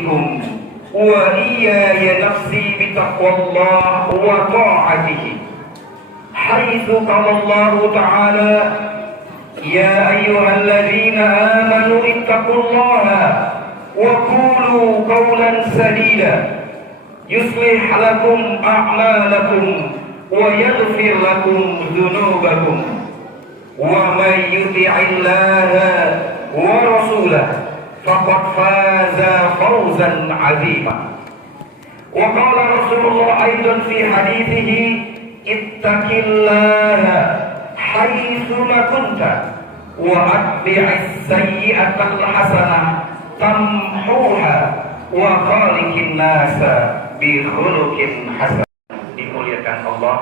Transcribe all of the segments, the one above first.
أوصيكم وإياي نفسي بتقوى الله وطاعته، حيث قال الله تعالى: يا أيها الذين آمنوا اتقوا الله وقولوا قولا سديدا يصلح لكم أعمالكم ويغفر لكم ذنوبكم ومن يطع الله ورسوله فقد فاز فوزا عظيما. وقال رسول الله أيضا في حديثه: اتق الله حيثما كنت وأتبع السيئة الحسنة تمحوها وخالق الناس بخلق حسن. Dimuliakan Allah,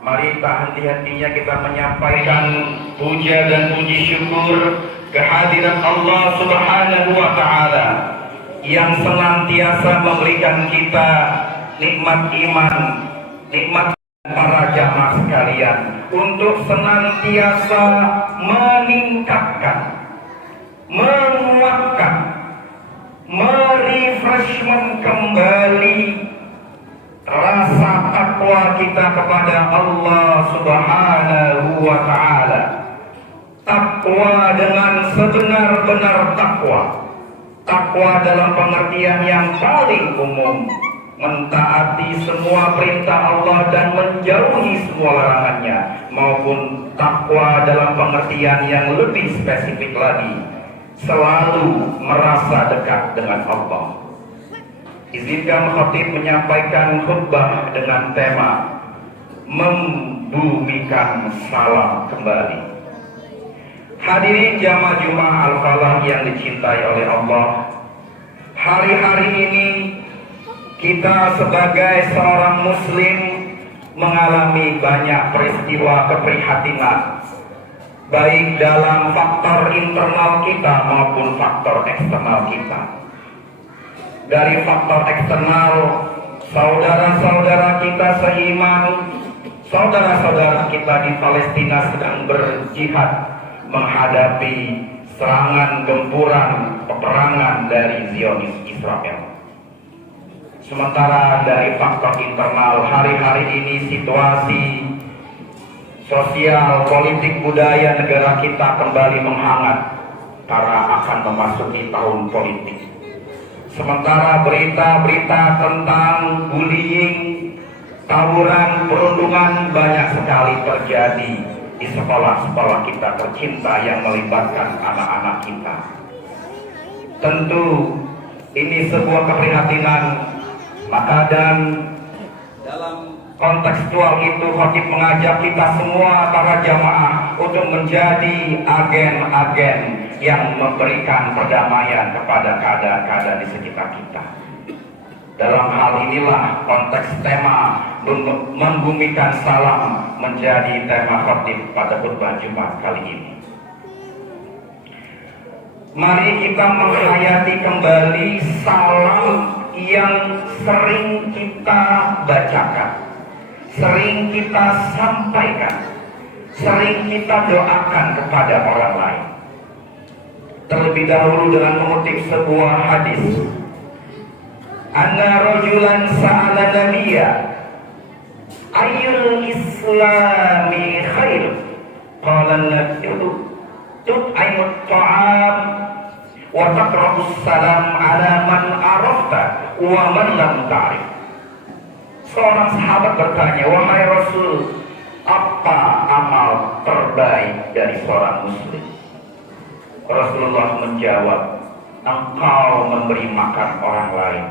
mari tak henti-hentinya kita menyampaikan puja dan puji syukur kehadiran Allah Subhanahu wa Ta'ala yang senantiasa memberikan kita nikmat iman, nikmat para jamaah sekalian untuk senantiasa meningkatkan, menguatkan, merefreshment kembali rasa takwa kita kepada Allah Subhanahu wa Ta'ala. Takwa dengan sebenar-benar takwa. Takwa dalam pengertian yang paling umum, mentaati semua perintah Allah dan menjauhi semua larangannya, maupun takwa dalam pengertian yang lebih spesifik lagi, selalu merasa dekat dengan Allah. Izinkan khatib menyampaikan khutbah dengan tema membumikan salam kembali. Hadirin jamaah Jumat Al-Falah yang dicintai oleh Allah, hari-hari ini kita sebagai seorang muslim mengalami banyak peristiwa keprihatinan, baik dalam faktor internal kita maupun faktor eksternal kita. Dari faktor eksternal, saudara-saudara kita seiman, saudara-saudara kita di Palestina sedang berjihad menghadapi serangan gempuran peperangan dari Zionis Israel. Sementara dari faktor internal, hari-hari ini situasi sosial, politik, budaya negara kita kembali menghangat karena akan memasuki tahun politik. Sementara berita-berita tentang bullying, tawuran, perundungan banyak sekali terjadi di sekolah-sekolah kita tercinta yang melibatkan anak-anak kita. Tentu ini sebuah keprihatinan, maka dan dalam kontekstual itu khatib mengajak kita semua para jamaah untuk menjadi agen-agen yang memberikan perdamaian kepada keadaan-keadaan di sekitar kita. Dalam hal inilah konteks tema membumikan salam menjadi tema khatib pada khutbah Jumat kali ini. Mari kita menghayati kembali salam yang sering kita bacakan, sering kita sampaikan, sering kita doakan kepada orang lain. Terlebih dahulu dengan mengutip sebuah hadis. Anna rajulan sa'ala nabiyya ayyul islami khair. Qala nabiyyu tut'imut ta'am wa taqra'us salam ala man arafta wa man lam ta'rif. Seorang sahabat bertanya, wahai Rasul, apa amal terbaik dari seorang muslim? Rasulullah menjawab, engkau memberi makan orang lain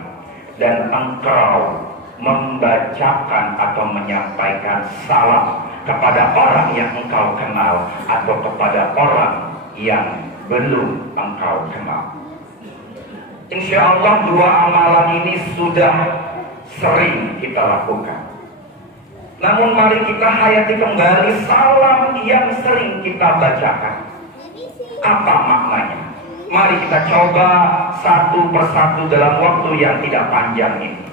dan engkau membacakan atau menyampaikan salam kepada orang yang engkau kenal atau kepada orang yang belum engkau kenal. Insya Allah dua amalan ini sudah sering kita lakukan. Namun mari kita hayati kembali salam yang sering kita bacakan. Apa maknanya? Mari kita coba satu persatu dalam waktu yang tidak panjang ini.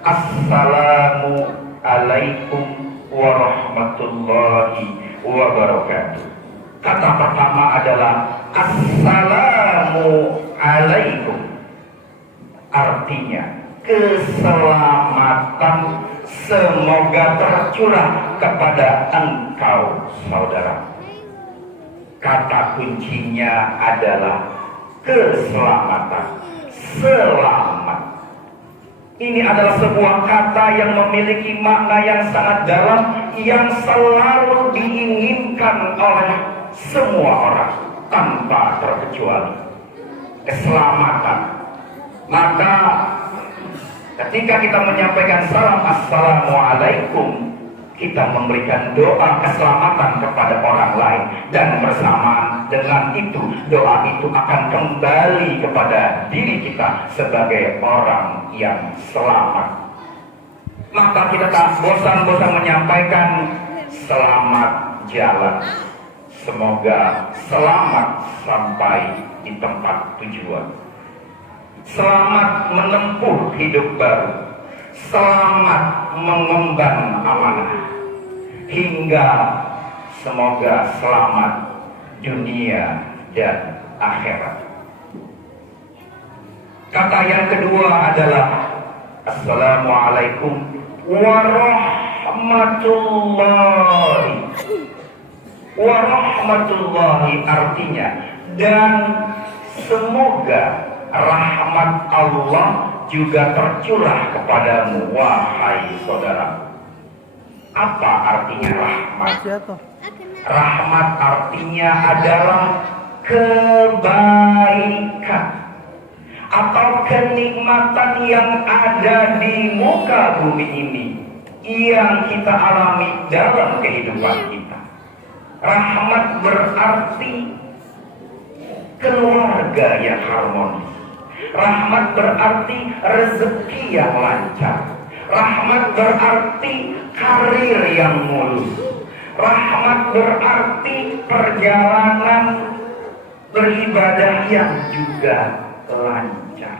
Assalamu alaikum warahmatullahi wabarakatuh. Kata pertama adalah Assalamu alaikum. artinya keselamatan semoga tercurah kepada engkau, saudara. Kata kuncinya adalah keselamatan. Selamat. Ini adalah sebuah kata yang memiliki makna yang sangat dalam, yang selalu diinginkan oleh semua orang tanpa terkecuali. Keselamatan. Maka ketika kita menyampaikan salam assalamualaikum, kita memberikan doa keselamatan kepada orang lain, dan bersamaan dengan itu doa itu akan kembali kepada diri kita sebagai orang yang selamat. Maka kita tak bosan-bosan menyampaikan selamat jalan, semoga selamat sampai di tempat tujuan, selamat menempuh hidup baru, selamat mengemban amanah, hingga semoga selamat dunia dan akhirat. Kata yang kedua adalah assalamualaikum warahmatullahi artinya dan semoga rahmat Allah juga tercurah kepadamu, wahai saudara. Apa artinya rahmat? Rahmat artinya adalah kebaikan atau kenikmatan yang ada di muka bumi ini yang kita alami dalam kehidupan kita. Rahmat berarti keluarga yang harmonis. Rahmat berarti rezeki yang lancar. Rahmat berarti karir yang mulus. Rahmat berarti perjalanan beribadah yang juga lancar.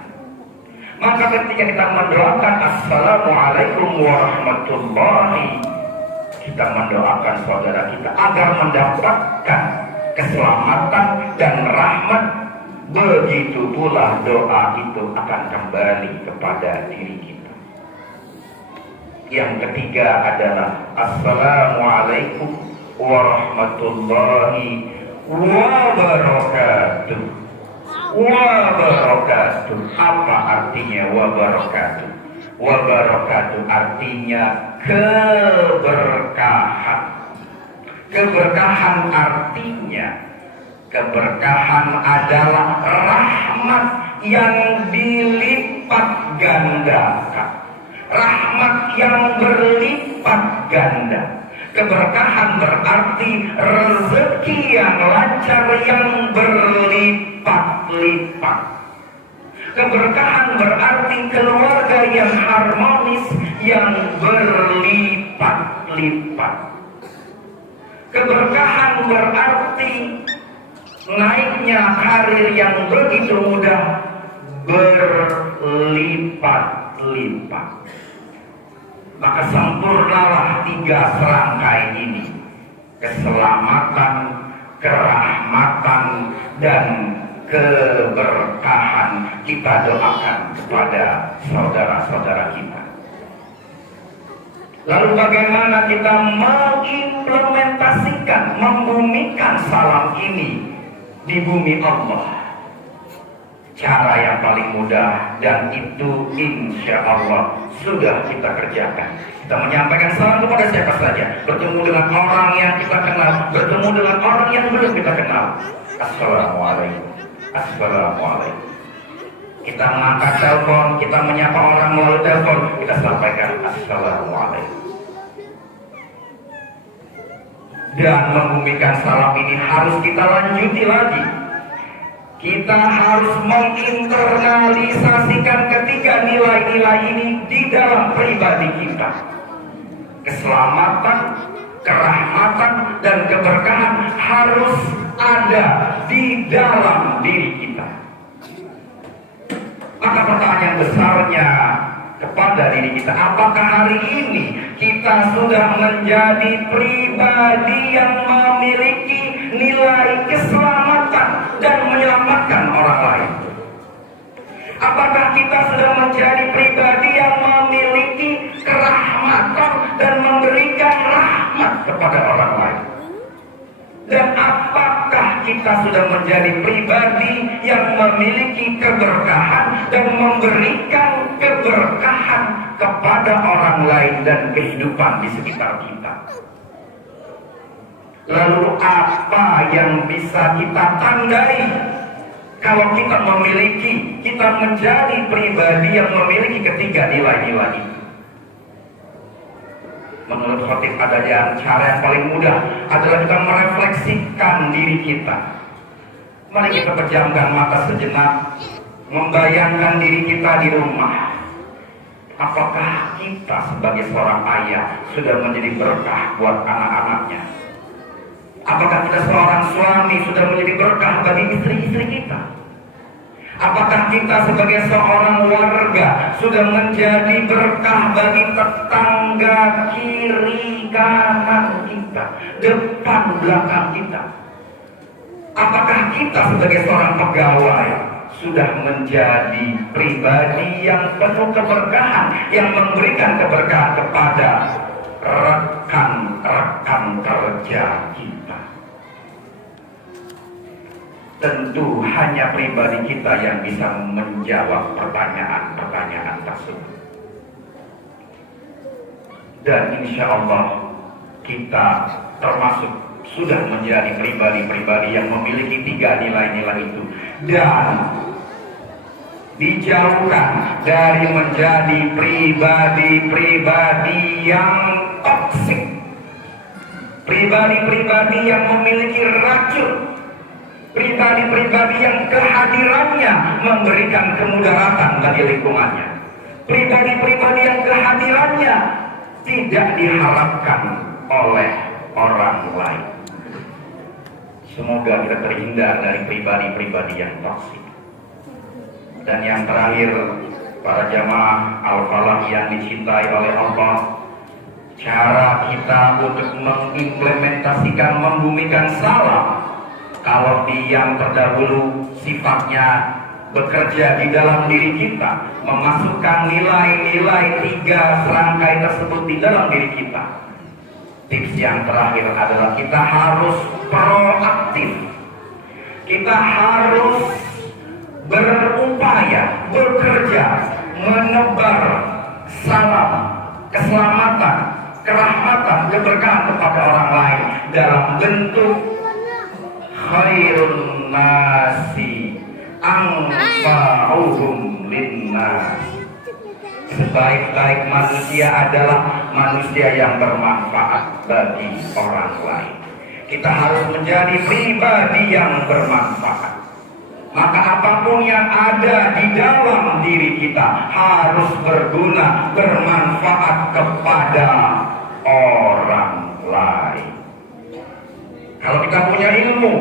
Maka ketika kita mendoakan assalamualaikum warahmatullahi, kita mendoakan saudara kita agar mendapatkan keselamatan dan rahmat. Begitu pula doa itu akan kembali kepada diri kita. Yang ketiga adalah assalamualaikum warahmatullahi wabarakatuh. Wabarakatuh. Apa artinya wabarakatuh? Wabarakatuh artinya keberkahan. Keberkahan artinya, keberkahan adalah rahmat yang dilipat gandakan. Rahmat yang berlipat ganda. Keberkahan berarti rezeki yang lancar yang berlipat-lipat. Keberkahan berarti keluarga yang harmonis yang berlipat-lipat. Keberkahan berarti naiknya karir yang begitu mudah berlipat-lipat. Maka sempurnalah tiga serangkai ini: keselamatan, kerahmatan, dan keberkahan. Kita doakan kepada saudara-saudara kita. Lalu bagaimana kita mengimplementasikan, membumikan salam ini di bumi Allah? Cara yang paling mudah, dan itu insya Allah sudah kita kerjakan. Kita menyampaikan salam kepada siapa saja, bertemu dengan orang yang kita kenal, bertemu dengan orang yang belum kita kenal. Assalamualaikum. Assalamualaikum. Kita mengangkat telepon, kita menyapa orang melalui telepon, kita sampaikan assalamualaikum. Dan membumikan salam ini harus kita lanjuti lagi. Kita harus menginternalisasikan ketiga nilai-nilai ini di dalam pribadi kita. Keselamatan, kerahmatan, dan keberkahan harus ada di dalam diri kita. Maka pertanyaan besarnya kepada diri kita, apakah hari ini kita sudah menjadi pribadi yang memiliki nilai keselamatan dan menyelamatkan orang lain? Apakah kita sudah kepada orang lain. Dan apakah kita sudah menjadi pribadi yang memiliki keberkahan dan memberikan keberkahan kepada orang lain dan kehidupan di sekitar kita? Lalu apa yang bisa kita tandai kalau kita menjadi pribadi yang memiliki ketiga nilai-nilai itu? Menurut khotib ada cara yang paling mudah adalah kita merefleksikan diri kita. Mari kita pejamkan mata sejenak, membayangkan diri kita di rumah. Apakah kita sebagai seorang ayah sudah menjadi berkah buat anak-anaknya? Apakah kita seorang suami sudah menjadi berkah bagi istri-istri kita? Apakah kita sebagai seorang warga sudah menjadi berkah bagi tetangga kiri kanan kita, depan belakang kita? Apakah kita sebagai seorang pegawai sudah menjadi pribadi yang penuh keberkahan, yang memberikan keberkahan kepada rekan-rekan kerja kita? Tentu hanya pribadi kita yang bisa menjawab pertanyaan-pertanyaan tersebut. Dan insya Allah kita termasuk sudah menjadi pribadi-pribadi yang memiliki tiga nilai-nilai itu. Dan dijauhkan dari menjadi pribadi-pribadi yang toksik, pribadi-pribadi yang memiliki racun, pribadi-pribadi yang kehadirannya memberikan kemudaratan bagi lingkungannya, pribadi-pribadi yang kehadirannya tidak diharapkan oleh orang lain. Semoga kita terhindar dari pribadi-pribadi yang toksik. Dan yang terakhir, para jamaah Al-Falah yang dicintai oleh Allah, cara kita untuk mengimplementasikan, membumikan salam, kalau yang terdahulu sifatnya bekerja di dalam diri kita, memasukkan nilai-nilai tiga serangkai tersebut di dalam diri kita. Tips yang terakhir adalah kita harus proaktif. Kita harus berupaya, bekerja, menebar salam, keselamatan, kerahmatan, keberkahan kepada orang lain dalam bentuk khairun nasi anfa'uhum linnas. Sebaik-baik manusia adalah manusia yang bermanfaat bagi orang lain. Kita harus menjadi pribadi yang bermanfaat. Maka apapun yang ada di dalam diri kita harus berguna, bermanfaat kepada orang lain. Kalau kita punya ilmu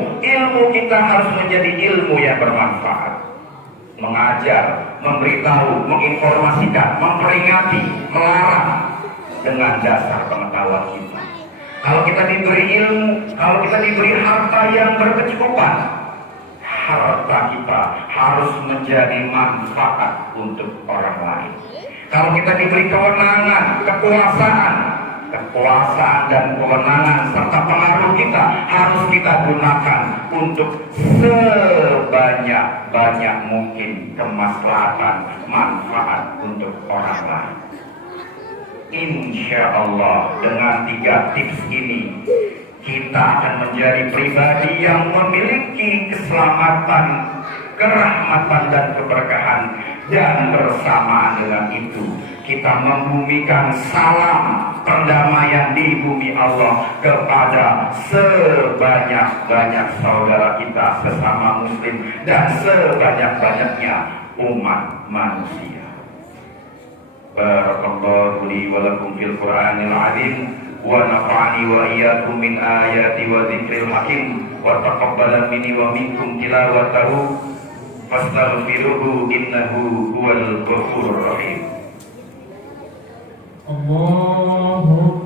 kita harus menjadi ilmu yang bermanfaat. Mengajar, memberitahu, menginformasikan, memperingati, melarang dengan dasar pengetahuan kita. Kalau kita diberi ilmu, kalau kita diberi harta yang berkecukupan, harta kita harus menjadi manfaat untuk orang lain. Kalau kita diberi kewenangan, kekuasaan dan kewenangan serta pengaruh kita harus kita gunakan untuk sebanyak mungkin kemaslahatan, manfaat untuk orang lain. Insya Allah dengan tiga tips ini kita akan menjadi pribadi yang memiliki keselamatan, kerahmatan dan keberkahan. Dan bersamaan dengan itu kita membumikan salam perdamaian di bumi Allah kepada sebanyak-banyak saudara kita sesama muslim dan sebanyak-banyaknya umat manusia. Barakallahu li wa lakum fil Qur'anil azim wa nafa'ani wa iyyakum min ayati wa dzikril hakim wa taqabbala minni wa minkum tilawatahu fastaghfiruhu innahu huwal ghafurur rahim. Allahu